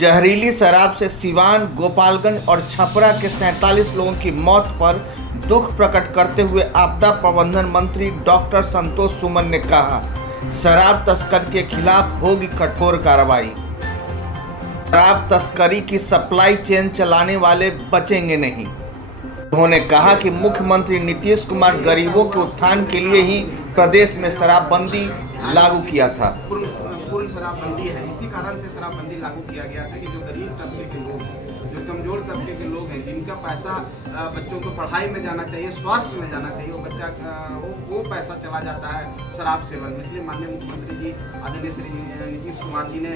जहरीली शराब से सिवान, गोपालगंज और छपरा के 47 लोगों की मौत पर दुख प्रकट करते हुए आपदा प्रबंधन मंत्री डॉक्टर संतोष सुमन ने कहा, शराब तस्कर के खिलाफ होगी कठोर कार्रवाई। शराब तस्करी की सप्लाई चेन चलाने वाले बचेंगे नहीं। उन्होंने कहा कि मुख्यमंत्री नीतीश कुमार गरीबों के उत्थान के लिए ही प्रदेश में शराबबंदी लागू किया था। पूर्ण शराबबंदी है, इसी कारण से शराबबंदी लागू किया गया था कि जो गरीब तबके के लोग हैं, जो कमजोर तबके के लोग हैं, जिनका पैसा बच्चों को पढ़ाई में जाना चाहिए, स्वास्थ्य में जाना चाहिए, वो पैसा चला जाता है शराब सेवन में। इसलिए माननीय मुख्यमंत्री जी आदरणीय श्री नीतीश कुमार जी ने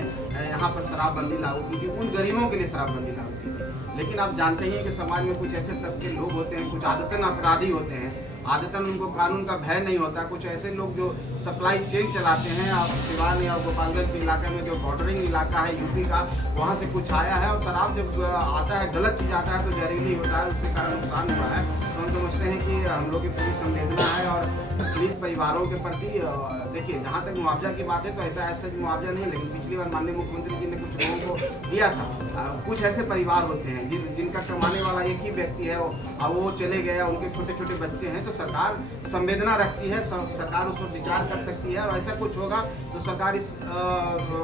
यहाँ पर शराबबंदी लागू की थी, उन गरीबों के लिए शराबबंदी लागू की थी। लेकिन आप जानते ही हैं कि समाज में कुछ ऐसे तबके लोग होते हैं, कुछ आदतन अपराधी होते हैं, आदतन उनको कानून का भय नहीं होता। कुछ ऐसे लोग जो सप्लाई चेन चलाते हैं, आप सिवान या गोपालगंज के इलाके में जो बॉर्डरिंग इलाका है यूपी का, वहाँ से कुछ आया है और शराब जब आता है, गलत चीज़ आता है तो जहरीली होता है, उसके कारण नुकसान हुआ है। तो हम समझते हैं कि हम लोग की पूरी संवेदना है और पीड़ित परिवारों के प्रति देखिए, जहाँ तक मुआवजा की बात है तो ऐसा मुआवजा नहीं, लेकिन पिछली बार माननीय मुख्यमंत्री जी ने कुछ लोगों को दिया था। कुछ ऐसे परिवार होते हैं जिनका कमाने वाला एक ही व्यक्ति है और वो चले गए, उनके छोटे छोटे बच्चे हैं, तो सरकार संवेदना रखती है, सरकार उस पर विचार कर सकती है और ऐसा कुछ होगा तो सरकार इस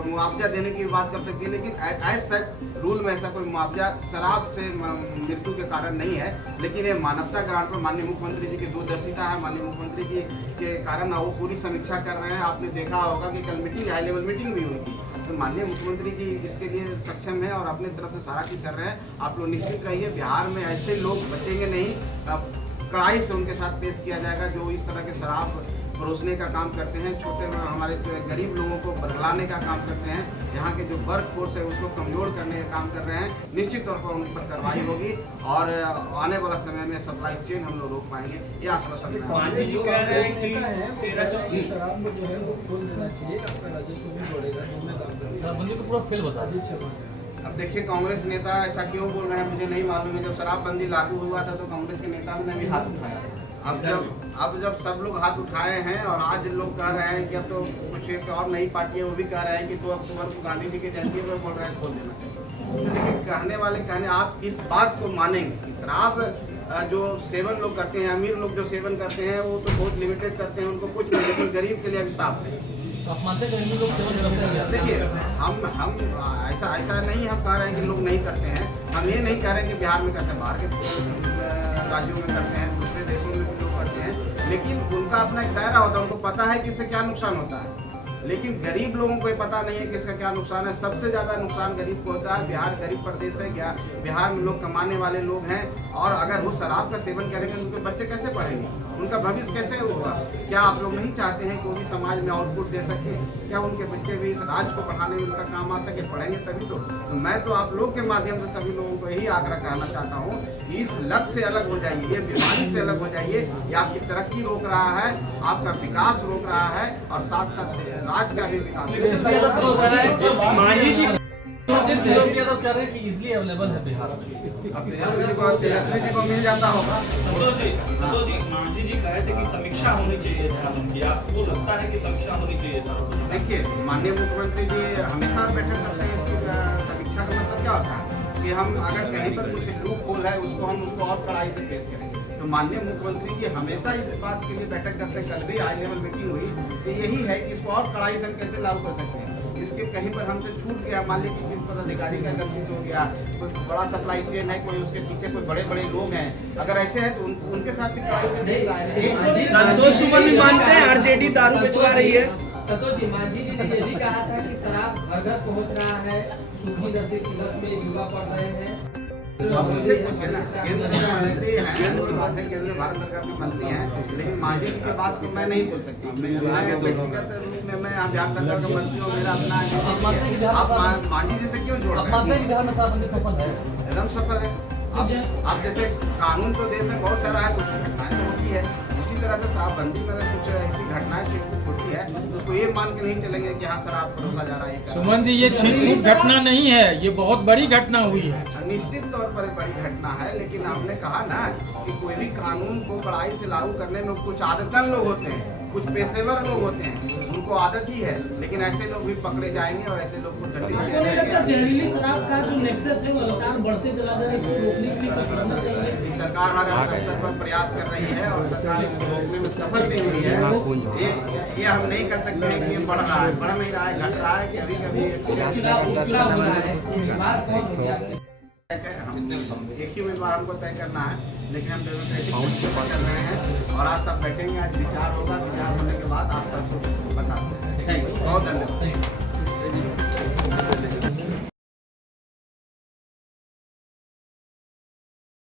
मुआवजा देने की बात कर सकती है। लेकिन एज सच रूल में ऐसा कोई मुआवजा शराब से मृत्यु के कारण नहीं है, लेकिन ये मानवता ग्रांट पर माननीय मुख्यमंत्री जी की दूरदर्शिता है। माननीय मुख्यमंत्री जी के कारण वो पूरी समीक्षा कर रहे हैं। आपने देखा होगा कि कल मीटिंग, हाई लेवल मीटिंग भी हुई थी, तो माननीय मुख्यमंत्री जी इसके लिए सक्षम है और अपने तरफ से सारा चीज कर रहे हैं। आप लोग निश्चित रहिए, बिहार में ऐसे लोग बचेंगे नहीं। कड़ाई से उनके साथ पेश किया जाएगा जो इस तरह के शराब परोसने का काम करते हैं, छोटे हमारे गरीब लोगों को बरगलाने का काम करते हैं, यहाँ के जो वर्क फोर्स है उसको कमजोर करने का काम कर रहे हैं। निश्चित तौर पर उन पर कार्रवाई होगी और आने वाला समय में सप्लाई चेन हम लोग रोक पाएंगे, ये आश्वासन है। शराब में जो है वो खोल देना चाहिए, आपका राजस्व भी बढ़ेगा, तो पूरा फेल बता दीजिए। अब देखिए, कांग्रेस नेता ऐसा क्यों बोल रहे हैं मुझे नहीं मालूम है। जब शराबबंदी लागू हुआ था तो कांग्रेस के नेताओं ने भी हाथ उठाया। अब जब सब लोग हाथ उठाए हैं और आज लोग कह रहे हैं कि अब तो कुछ एक और नई पार्टी है वो भी कह रहे हैं कि 2 अक्टूबर को गांधी जी की जयंती पर बोल रहे हैं खोल देना चाहिए। तो लेकिन कहने वाले कहने, आप इस बात को मानेंगे कि शराब जो सेवन लोग करते हैं, अमीर लोग जो सेवन करते हैं वो तो बहुत लिमिटेड करते हैं, उनको कुछ नहीं, लेकिन गरीब के लिए अभिशाप है। देखिए, हम ऐसा नहीं हम कह रहे हैं कि लोग नहीं करते हैं, हम ये नहीं कह रहे हैं कि बिहार में करते हैं, बाहर के राज्यों में करते हैं, दूसरे देशों में भी लोग करते हैं, लेकिन उनका अपना एक दायरा होता है, उनको पता है कि इससे क्या नुकसान होता है। लेकिन गरीब लोगों को ये पता नहीं है कि इसका क्या नुकसान है। सबसे ज़्यादा नुकसान गरीब को होता है। बिहार गरीब प्रदेश है, बिहार में लोग कमाने वाले लोग हैं और अगर वो शराब का सेवन करेंगे तो उनके बच्चे कैसे पढ़ेंगे, उनका भविष्य कैसे होगा। क्या आप लोग नहीं चाहते हैं कि वो भी समाज में आउटपुट दे सके, क्या उनके बच्चे भी इस राज्य को पढ़ाने में उनका काम आ सके, पढ़ेंगे तभी तो मैं तो आप लोग के माध्यम से सभी लोगों को यही आग्रह करना चाहता हूँ कि इस लत से अलग हो जाइए, ये बीमारी से अलग हो जाइए। ये आपकी तरक्की रोक रहा है, आपका विकास रोक रहा है और साथ साथ राज्य का भी विकास। इजीली अवेलेबल है बिहार में, अब तेजस्वी जी को मिल जाता होगा। मांझी जी कहे थे कि समीक्षा होनी चाहिए शराबबंदी, आपको लगता है कि समीक्षा होनी चाहिए? देखिए, माननीय मुख्यमंत्री जी हमेशा बैठक करते हैं। इसकी समीक्षा का मतलब क्या होता है कि हम अगर कहीं पर कुछ लूप होल है उसको और कड़ाई से पेश करेंगे। तो माननीय मुख्यमंत्री जी हमेशा इस बात के लिए बैठक करते हैं। कल भी हाई लेवल मीटिंग हुई कि यही है कि इसको और कड़ाई से हम कैसे लागू कर सकते हैं। इसके कहीं पर हमसे छूट गया, मान लीजिए किसी पदाधिकारी का गलती से हो गया, कोई बड़ा सप्लाई चेन है, कोई उसके पीछे कोई बड़े बड़े लोग हैं, अगर ऐसे हैं तो उनके साथ भी कड़ाई से संतोष सुमन भी मानते हैं आरजेडी दारू बेचवा रही है। संतोष जी, मांझी जी ने ये भी कहा था कि शराब घर घर पहुंच रहा है, सूखी नशे की लत में युवा पड़ रहे हैं। आप उनसे पूछिए ना, केंद्र में मंत्री हैं, केंद्र में भारत सरकार में मंत्री हैं, लेकिन मांझी जी की बात को मैं नहीं बोल सकती। मैं व्यक्तिगत रूप में मैं बिहार सरकार का मंत्री हूँ, मेरा अपना। आप मांझी जी से क्यों जोड़ रहे हैं? बिहार में शराबबंदी सफल है, एकदम सफल है। अब जैसे कानून तो देश में बहुत सारा है, कुछ घटनाएं तो होती है, उसी तरह से शराबबंदी में अगर कुछ ऐसी घटनाएं होती है तो उसको ये मान के नहीं चलेंगे कि हाँ शराब परोसा जा रहा है। सुमन जी, ये छिटपुट घटना नहीं है, ये बहुत बड़ी घटना हुई है। निश्चित तौर पर एक बड़ी घटना है, लेकिन हमने कहा ना कि कोई भी कानून को कड़ाई से लागू करने में कुछ आदतन लोग होते हैं, कुछ पेशेवर लोग होते हैं, उनको आदत ही है, लेकिन ऐसे लोग भी पकड़े जाएंगे और ऐसे लोग को दंडित किया आपको नहीं लगता जाएगा। जहरीली शराब का जो नेक्सस है वो लगातार बढ़ते चला जा रहा है, इसको रोकने के लिए कुछ करना चाहिए? सरकार हर स्तर पर प्रयास कर रही है और सरकार इसको रोकने में सफल भी हुई है। ये हम नहीं कर सकते हैं कि ये बढ़ रहा है, बढ़ नहीं रहा है, घट रहा है, कि अभी कभी उछला हुआ है विवाद कौन हो गया? एक ही उम्मीदवार हमको तय करना है, लेकिन हम डेमोक्रेटिक कर रहे हैं और आज सब बैठेंगे, आज विचार होगा, विचार होने के बाद आप सबको बताते हैं। बहुत धन्यवाद।